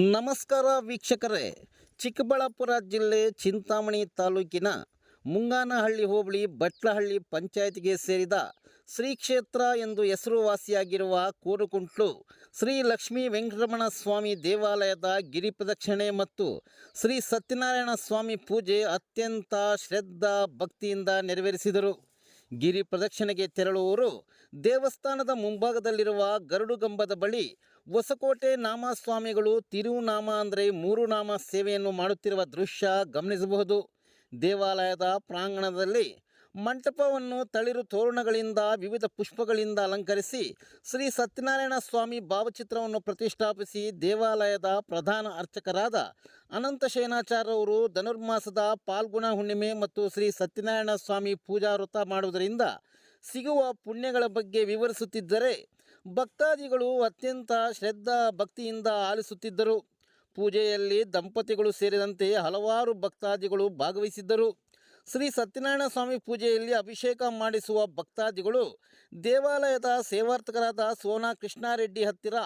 ನಮಸ್ಕಾರ ವೀಕ್ಷಕರೇ, ಚಿಕ್ಕಬಳ್ಳಾಪುರ ಜಿಲ್ಲೆ ಚಿಂತಾಮಣಿ ತಾಲೂಕಿನ ಮುಂಗಾನಹಳ್ಳಿ ಹೋಬಳಿ ಬಟ್ಲಹಳ್ಳಿ ಪಂಚಾಯತ್ಗೆ ಸೇರಿದ ಶ್ರೀ ಕ್ಷೇತ್ರ ಎಂದು ಹೆಸರುವಾಸಿಯಾಗಿರುವ ಕೋರುಕುಂಟ್ಲು ಶ್ರೀ ಲಕ್ಷ್ಮೀ ವೆಂಕಟರಮಣ ಸ್ವಾಮಿ ದೇವಾಲಯದ ಗಿರಿ ಪ್ರದಕ್ಷಿಣೆ ಮತ್ತು ಶ್ರೀ ಸತ್ಯನಾರಾಯಣ ಸ್ವಾಮಿ ಪೂಜೆ ಅತ್ಯಂತ ಶ್ರದ್ಧಾ ಭಕ್ತಿಯಿಂದ ನೆರವೇರಿಸಿದರು. ಗಿರಿ ಪ್ರದಕ್ಷಿಣೆಗೆ ತೆರಳುವವರು ದೇವಸ್ಥಾನದ ಮುಂಭಾಗದಲ್ಲಿರುವ ಗರುಡುಗಂಬದ ಬಳಿ ಹೊಸಕೋಟೆ ನಾಮಸ್ವಾಮಿಗಳು ತಿರುನಾಮ ಅಂದರೆ 3 ನಾಮ ಸೇವೆಯನ್ನು ಮಾಡುತ್ತಿರುವ ದೃಶ್ಯ ಗಮನಿಸಬಹುದು. ದೇವಾಲಯದ ಪ್ರಾಂಗಣದಲ್ಲಿ ಮಂಟಪವನ್ನು ತಳಿರು ತೋರಣಗಳಿಂದ ವಿವಿಧ ಪುಷ್ಪಗಳಿಂದ ಅಲಂಕರಿಸಿ ಶ್ರೀ ಸತ್ಯನಾರಾಯಣ ಸ್ವಾಮಿ ಭಾವಚಿತ್ರವನ್ನು ಪ್ರತಿಷ್ಠಾಪಿಸಿ ದೇವಾಲಯದ ಪ್ರಧಾನ ಅರ್ಚಕರಾದ ಅನಂತಶಯನಾಚಾರ್ಯವರು ಧನುರ್ಮಾಸದ ಪಾಲ್ಗುಣ ಹುಣ್ಣಿಮೆ ಮತ್ತು ಶ್ರೀ ಸತ್ಯನಾರಾಯಣ ಸ್ವಾಮಿ ಪೂಜಾ ವ್ರತ ಮಾಡುವುದರಿಂದ ಸಿಗುವ ಪುಣ್ಯಗಳ ಬಗ್ಗೆ ವಿವರಿಸುತ್ತಿದ್ದರೆ ಭಕ್ತಾದಿಗಳು ಅತ್ಯಂತ ಶ್ರದ್ಧಾ ಭಕ್ತಿಯಿಂದ ಆಲಿಸುತ್ತಿದ್ದರು. ಪೂಜೆಯಲ್ಲಿ ದಂಪತಿಗಳು ಸೇರಿದಂತೆ ಹಲವಾರು ಭಕ್ತಾದಿಗಳು ಭಾಗವಹಿಸಿದ್ದರು. ಶ್ರೀ ಸತ್ಯನಾರಾಯಣ ಸ್ವಾಮಿ ಪೂಜೆಯಲ್ಲಿ ಅಭಿಷೇಕ ಮಾಡಿಸುವ ಭಕ್ತಾದಿಗಳು ದೇವಾಲಯದ ಸೇವಾರ್ಥಕರಾದ ಸೋನಾ ಕೃಷ್ಣಾರೆಡ್ಡಿ ಹತ್ತಿರ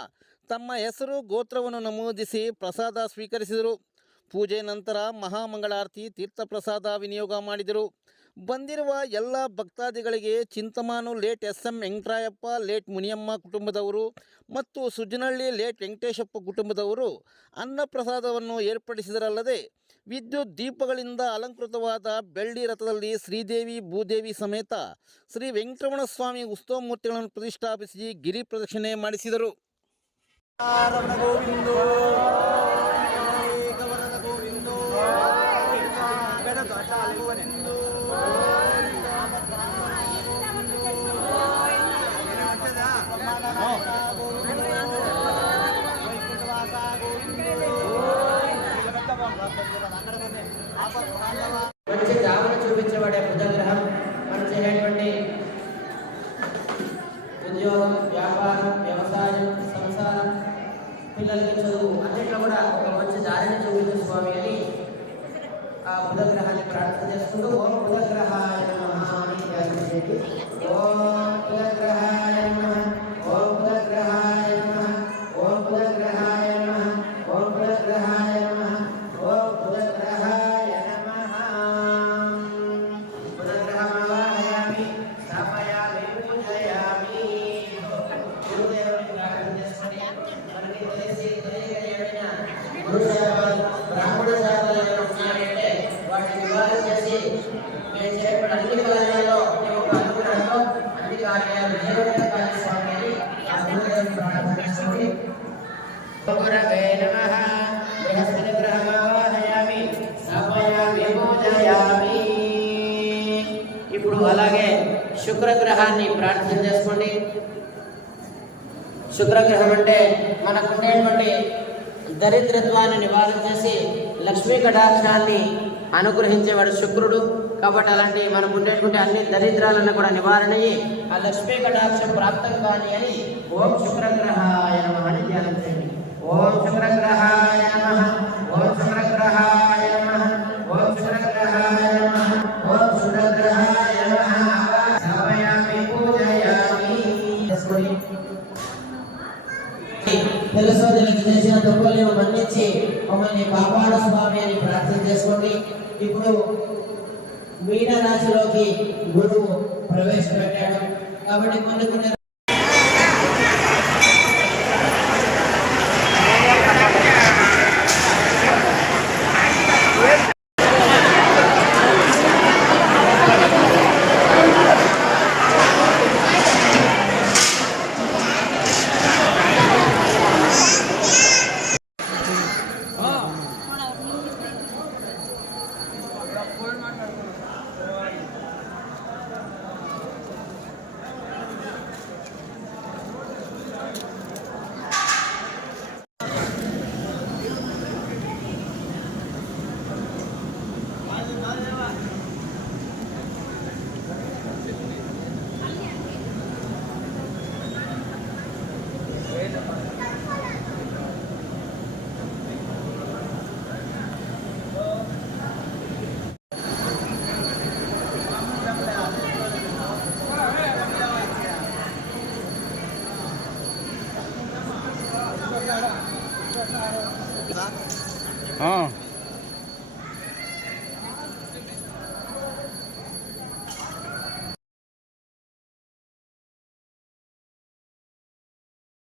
ತಮ್ಮ ಹೆಸರು ಗೋತ್ರವನ್ನು ನಮೂದಿಸಿ ಪ್ರಸಾದ ಸ್ವೀಕರಿಸಿದರು. ಪೂಜೆ ನಂತರ ಮಹಾಮಂಗಳಾರತಿ ತೀರ್ಥಪ್ರಸಾದ ವಿನಿಯೋಗ ಮಾಡಿದರು. ಬಂದಿರುವ ಎಲ್ಲ ಭಕ್ತಾದಿಗಳಿಗೆ ಚಿಂತಮಾನು late SM Venkatarayappa late Muniyamma ಕುಟುಂಬದವರು ಮತ್ತು ಸುಜ್ಜನಹಳ್ಳಿ ಲೇಟ್ ವೆಂಕಟೇಶಪ್ಪ ಕುಟುಂಬದವರು ಅನ್ನಪ್ರಸಾದವನ್ನು ಏರ್ಪಡಿಸಿದರಲ್ಲದೆ ವಿದ್ಯುತ್ ದೀಪಗಳಿಂದ ಅಲಂಕೃತವಾದ ಬೆಳ್ಳಿ ರಥದಲ್ಲಿ ಶ್ರೀದೇವಿ ಭೂದೇವಿ ಸಮೇತ ಶ್ರೀ ವೆಂಕಟರಮಣ ಸ್ವಾಮಿ ಉತ್ಸವ ಮೂರ್ತಿಗಳನ್ನು ಪ್ರತಿಷ್ಠಾಪಿಸಿ ಗಿರಿ ಪ್ರದಕ್ಷಿಣೆ ಮಾಡಿಸಿದರು. మంచి దావన చూపించబడే బుధగ్రహం మనచేటువంటి ఉద్యోగం, వ్యాపారం, వ్యవసాయం, సంసారం, పిల్లలకి చదువు అన్నిట్లో కూడా ఒక మంచి దారిని చూపించే స్వామి అని ఆ బుధగ్రహాన్ని ప్రార్థన చేసుకుంటూ ఓం బుధగ్రహాయ నమః అని ధ్యానం చేయండి. ఓం బుధగ్రహాయ నమః, ఓం బుధగ్రహాయ నమః, ఓం బుధగ్రహాయ నమః, ఓం బుధగ్రహాయ నమః, ఓం బుధగ్రహాయ నమః. బుధగ్రహమావాహయామి స్థాపయామి పూజయామి. గురుదేవుని ప్రార్థన చేసుకొని మనకి తెలియగలిగిన బ్రాహ్మణ శాఖలు ఉన్నాయంటే వాటిని నివారణ చేసి మేము చేపట్టిన అన్ని కార్యాల్లో అనుగ్రహంలో అన్ని కార్యాలు నిర్వహించాలి స్వామి అని ఆ గురుదేవుని ప్రార్థన చేసుకొని గురవే నమః బృహస్పతి గ్రహమావాహయామి స్థాపయామి పూజయామి. ఇప్పుడు అలాగే శుక్రగ్రహాన్ని ప్రార్థన చేసుకోండి. శుక్రగ్రహం అంటే మనకు ఉండేటువంటి దరిద్రత్వాన్ని నివారణ చేసి లక్ష్మీ కటాక్షాన్ని అనుగ్రహించేవాడు శుక్రుడు. కాబట్టి అలాంటి మనకు ఉండేటువంటి అన్ని దరిద్రాలను కూడా నివారణ అయ్యి ఆ లక్ష్మీ కటాక్షం ప్రాప్తం కాని అని ఓం శుక్రగ్రహాయ నమః అని ధ్యానం చేయండి. ఓం శుక్రగ్రహాయ నమః, ఓం శుక్రగ్రహాయ నమః, ఓం శుక్రగ్రహాయ నమః, ఓం శుక్రగ్రహాయ నమః. సమయామి పూజయామి. తెలుసో తెలియక చేసిన తప్పులను మన్నించి మమ్మల్ని కాపాడు స్వామి అని ప్రార్థన చేసుకోండి. ఇప్పుడు మీన రాశిలోకి గురువు ప్రవేశపెట్టాడు కాబట్టి కొన్ని ಹಾಂ